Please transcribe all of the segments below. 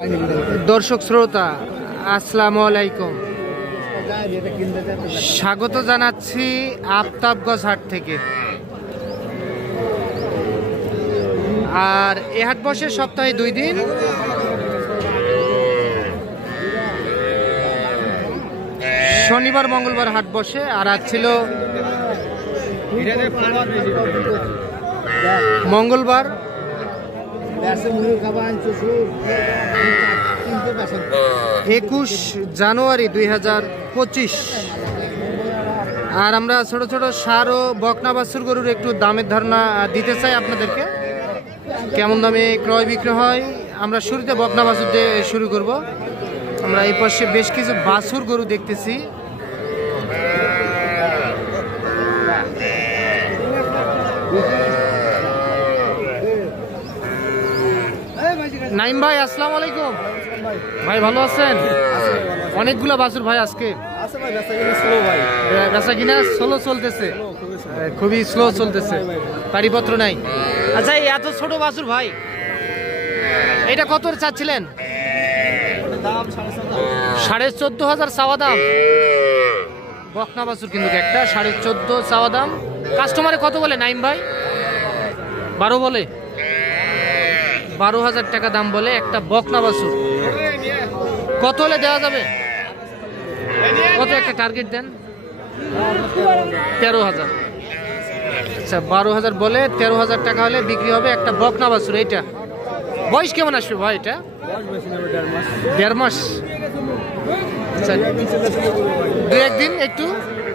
দর্শক শ্রোতা আসসালামু আলাইকুম, স্বাগত জানাচ্ছি আফতাবগঞ্জ হাট থেকে। আর এ হাট বসে সপ্তাহে 2 দিন। শনিবার মঙ্গলবার হাট বসে, আর আজ ছিল মঙ্গলবার। 21 জানুয়ারি 2025। আর আমরা ছোট ছোট সার ও বকনা বাছুর গরুর একটু দামের ধারণা দিতে চাই আপনাদেরকে, কেমন দামে ক্রয় বিক্রয় হয়। আমরা শুরুতে বকনা বাছুর দিয়ে শুরু করব। আমরা এই পাশে বেশ কিছু বাছুর গরু দেখতেছি। নাইম ভাই আসসালামু আলাইকুম। ভাই ভালো আছেন? অনেকগুলো বাছুর ভাই আজকে। বেচা কিনা স্লো চলতেছে, খুবই স্লো চলতেছে, গাড়িপত্র নাই। আচ্ছা, এত ছোট বাছুর ভাই, এটা কত চাচ্ছিলেন? 14,500 চাওয়া দাম। বকনা বাছুর কিন্তু একটা 14.5 চাওয়া দাম। কাস্টমারে কত বলে নাইম ভাই? 12 বলে। 12,000 টাকা দাম বলে একটা বকনা বাছুর। কত হলে দেওয়া যাবে? কত একটা টার্গেট দেন? 13,000। আচ্ছা, 12,000 বলে, 13,000 টাকা হলে বিক্রি হবে একটা বকনা বাছুর। এইটা বয়স কেমন আসবে ভাই? এটা 1.5 মাস। আচ্ছা, 2-1 দিন একটু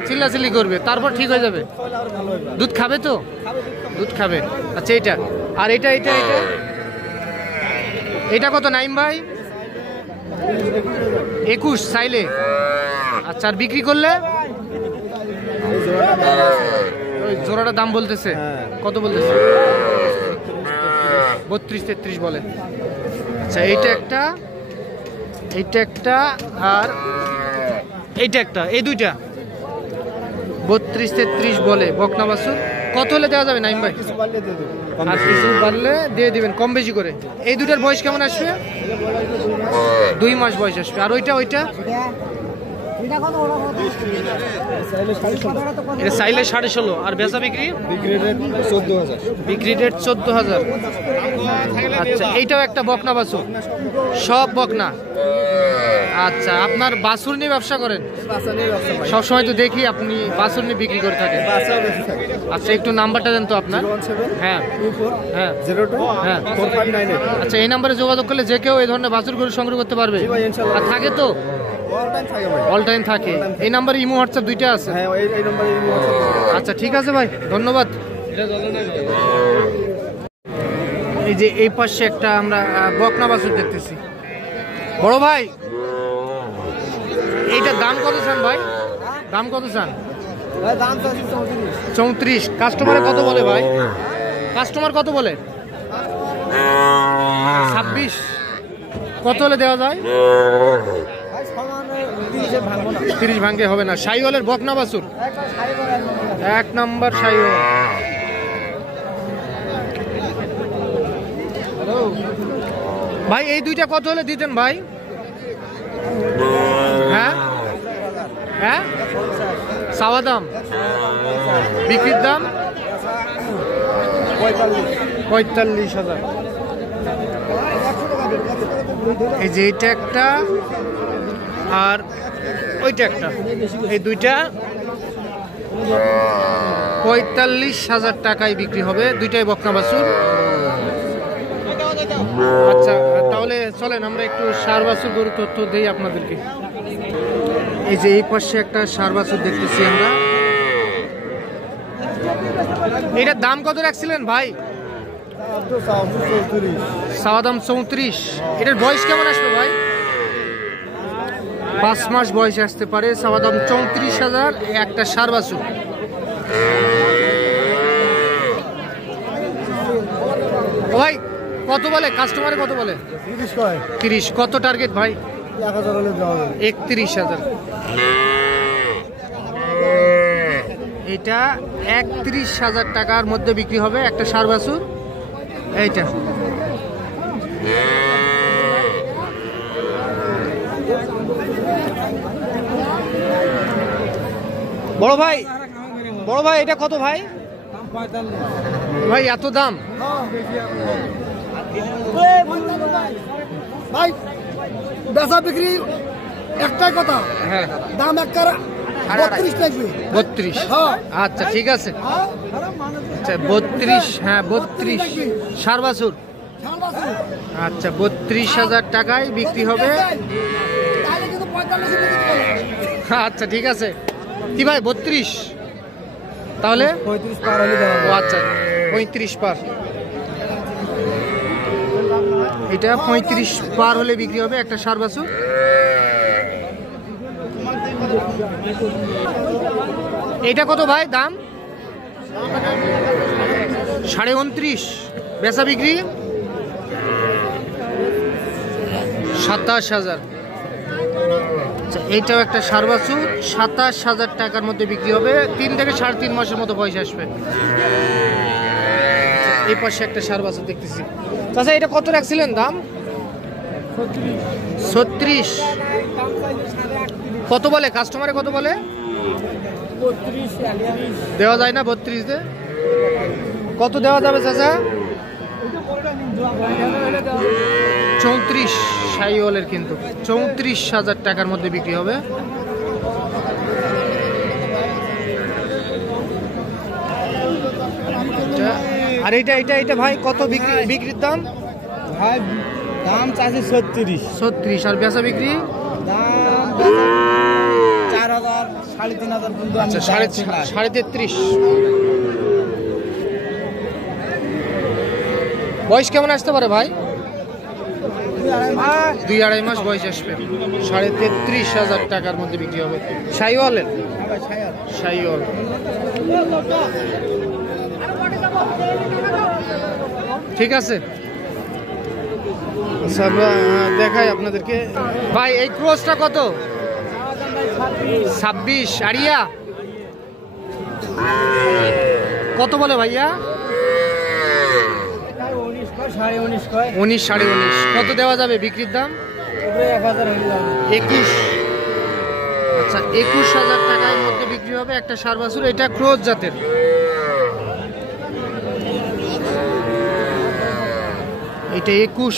চিল্লাচিল্লি করবে, তারপর ঠিক হয়ে যাবে। দুধ খাবে তো? দুধ খাবে। আচ্ছা, এইটা আর এটা এটা এটা এটা কত নাইম ভাই? 21 চাইলে। আচ্ছা, আর বিক্রি করলে? ওই জোড়াটা দাম বলতেছে কত বলতেছে? 32-33 বলে। আচ্ছা, এইটা একটা, এইটা একটা, আর এইটা একটা, এই দুইটা 32-33 বলে বকনা বাছুর। কত হলে দেওয়া যাবে নাইম ভাই? আর কিছু বাড়লে দিয়ে দিবেন কম বেশি করে। এই দুটার বয়স কেমন আসবে? 2 মাস বয়স আসবে। আর ওইটা ওইটা এটা চাইলে 16.5। আর বেচা বিক্রি? বিক্রি রেট 14,000। আচ্ছা, এইটাও একটা বকনা বাছুর, সব বকনা। আচ্ছা, আপনার বাছুর নিয়ে ব্যবসা করেন? সবসময় তো দেখি আপনি বাছুর নিয়ে বিক্রি করে থাকেন। আচ্ছা, একটু নাম্বারটা দেন তো আপনার। হ্যাঁ হ্যাঁ হ্যাঁ। আচ্ছা, এই নাম্বারে যোগাযোগ করলে যে কেউ এই ধরনের বাছুর গরু সংগ্রহ করতে পারবে? আর থাকে তো? অল টাইম থাকে। এই নাম্বারে ইমো হোয়াটসঅ্যাপ দুইটা আছে? আচ্ছা, ঠিক আছে ভাই, ধন্যবাদ। এই যে এই পাশে একটা আমরা বকনা বাছুর দেখতেছি। বড় ভাই, এইটার দাম কত চান ভাই? দাম কত চান? 34। কাস্টমারে কত বলে ভাই? কাস্টমার কত বলে? 26। কত হলে দেওয়া যায়? 30 ভাঙে হবে না। শাহিওয়ালের বকনা বাছুর, 1 নাম্বার শাহিওয়াল। ভাই, এই দুইটা কত হলে দিতেন ভাই? হ্যাঁ হ্যাঁ, চাওয়া দাম, বিক্রির দাম 45,000। এই যে এইটা একটা, আর ওইটা একটা, এই দুইটা 45,000 টাকায় বিক্রি হবে। দুইটাই বকনা বাছুর। আচ্ছা, তাহলে চলেন আমরা একটু ষাঁড় বাছুর গরু তথ্য দেই আপনাদেরকে। এই যে এই পাশে একটা ষাঁড় বাছুর দেখতেছি আমরা। এটার দাম কত রাখছিলেন ভাই? চাওয়া দাম 34। এটার বয়স কেমন আসবে ভাই? 5 মাস বয়স আসতে পারে। চাওয়া দাম 34,000 একটা ষাঁড় বাছুর। ভাই কত বলে কাস্টমারে? কত বলে? 30। কত টার্গেট ভাই? 31,000। এটা 31,000 টাকার মধ্যে বিক্রি হবে একটা ষাঁড় বাছুর। এইটা বড় ভাই এটা কত ভাই? ভাই এত দাম? ভাই বেচা বিক্রি একটাই কথা, হ্যাঁ দাম একটা 32 থাকবে। 32? আচ্ছা ঠিক আছে। আচ্ছা 32, হ্যাঁ 32 সার বাছুর। আচ্ছা 32,000 টাকায় বিক্রি হবে। আচ্ছা ঠিক আছে। কি ভাই 32? তাহলে 35 পার হলে দেওয়া ও আচ্ছা 35 পার। এটা 35 পার হলে বিক্রি হবে একটা সার বাছুর। এটা কত ভাই দাম? 29.5। বেচা বিক্রি 27,000। এইটাও একটা সার বাছুর, 27,000 টাকার মধ্যে বিক্রি হবে। 3 থেকে 3.5 মাসের মতো পয়সা আসবে। এই পাশে একটা সার বাছুর দেখতেছি। আচ্ছা এটা কত রাখছিলেন দাম? 36। কত বলে কাস্টমারে, কত বলে? দেওয়া যায় না 32 দে? কত দেওয়া যাবে চাচা? 34 শাহিওয়ালের, কিন্তু 34,000 টাকার মধ্যে বিক্রি হবে। আর এটা ভাই কত বিক্রির দাম? ভাই দাম চাইছে 36। 36। আর বেচা বিক্রি দাম 4,000 3,500 পর্যন্ত। আচ্ছা 33.5। বয়স কেমন আসতে পারে ভাই? 2-2.5 মাস বয়স আসবে। 33,500 টাকার মধ্যে বিক্রি হবে। শাহিওয়ালের? শাহিওয়াল। ঠিক আছে। আচ্ছা আমরা দেখাই আপনাদেরকে। ভাই এই ক্রসটা কত? 26। আড়িয়া কত বলে ভাইয়া? 19 19.5। কত দেওয়া যাবে বিক্রির দাম? 21। আচ্ছা 21,000 টাকার মধ্যে বিক্রি হবে একটা সার বাছুর। এটা ক্রস জাতের। এটা 21।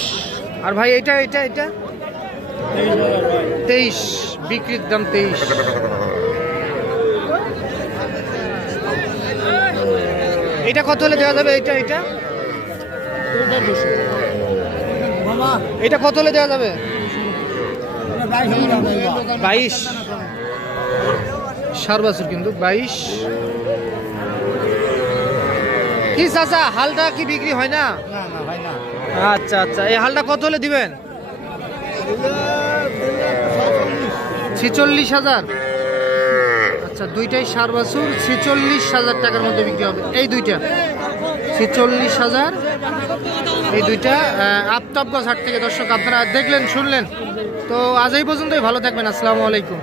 আর ভাই এটা 23। বিক্রির দাম 23। এটা কত হলে দেওয়া যাবে? এটা কত হলে দেওয়া যাবে? 22। সার বাছুর কিন্তু 22। কি চাচা হালটা কি বিক্রি হয় না? আচ্ছা এই হালটা কত হলে দিবেন? 46,000। আচ্ছা দুইটাই সার বাছুর, 46,000 টাকার মধ্যে বিক্রি হবে। এই দুইটা 46,000। এই দুইটা আফতাবগঞ্জ হাট থেকে। দর্শক আপনারা দেখলেন শুনলেন, তো আজ এই পর্যন্তই। ভালো থাকবেন। আসসালামু আলাইকুম।